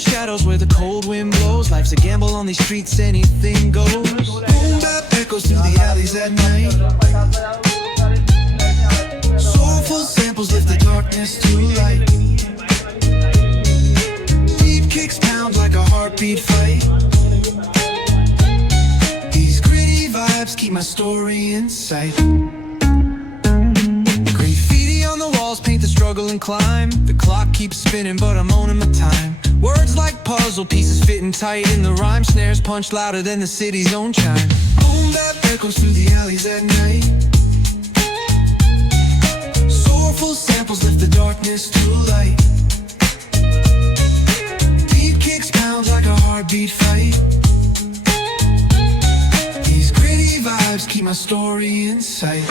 shadows where the cold wind blows. Life's a gamble on these streets, anything goes. Boom bap echoes through the alleys at night. Soulful samples lift the darkness to light. Deep kicks pound like a heartbeat fight. These gritty vibes keep my story in sight. Graffiti on the walls paint the struggle and climb. The clock keeps spinning but I'm owning my time. Words like puzzle pieces fitting tight in the rhyme. Snares punch louder than the city's own chime. Boom bap echoes through the alleys at night. Soulful samples lift the darkness to light. Deep kicks pound like a heartbeat fight. These gritty vibes keep my story in sight.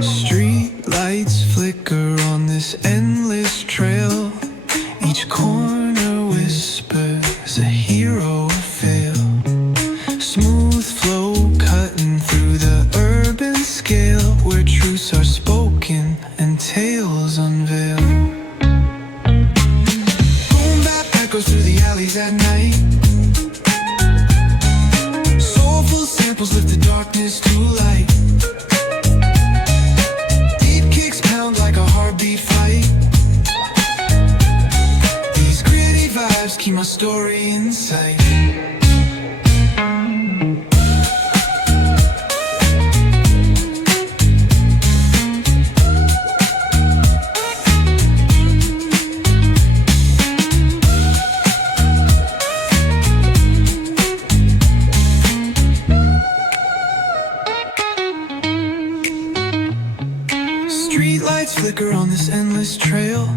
Street lights flicker on this endless trail. Each corner whispers a hero or fail. Smooth flow cutting through the urban scale, where truths are spoken and tales unveil. Boom bap echoes through the alleys at night. Soulful samples lift the darkness to light. Deep kicks pound like a heartbeat fight. These gritty vibes keep my story in sight. Street lights flicker on this endless trail.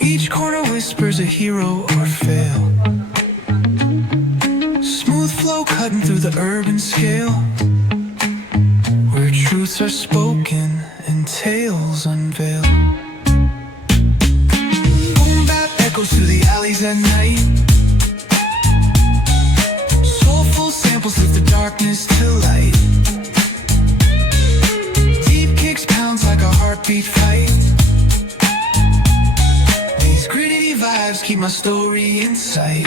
Each corner whispers a hero or fail. Smooth flow cutting through the urban scale, where truths are spoken and tales unveil. Boom bap echoes through the alleys at night. Soulful samples lift the darkness to light. Deep kicks pounds like a heartbeat fight. These gritty vibes keep my story in sight.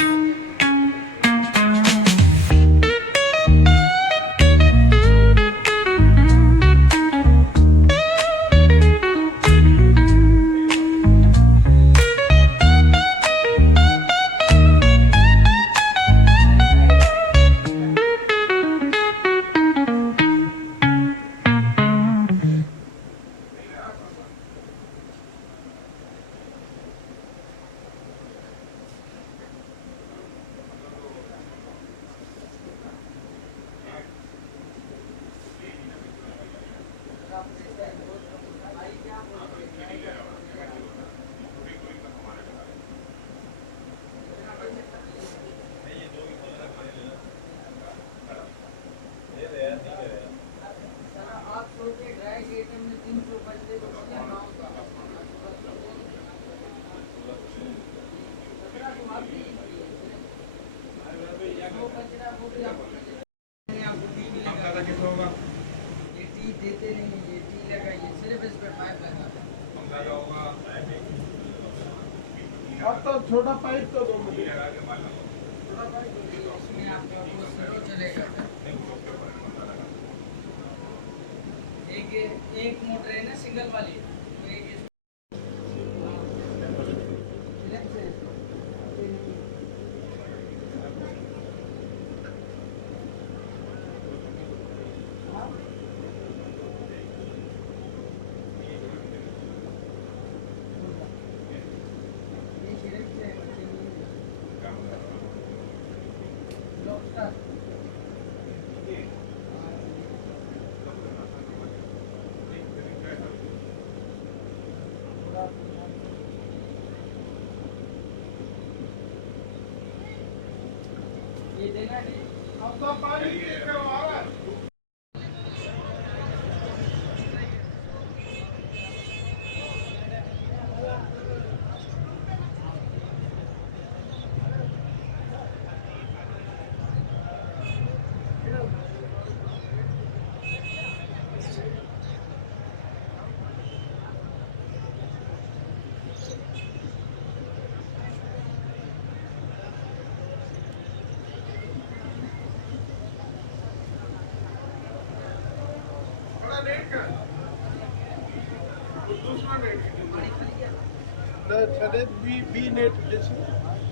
अब तो छोटा pipe तो दो मुझे। इसमें आपका वो slow चलेगा। एक मोटर है ना सिंगल वाली, तो एक ये देना नहीं। अब तो पानी के आ रहा है। नेट है वो दूसरा नेट है छड़े बी नेट जैसे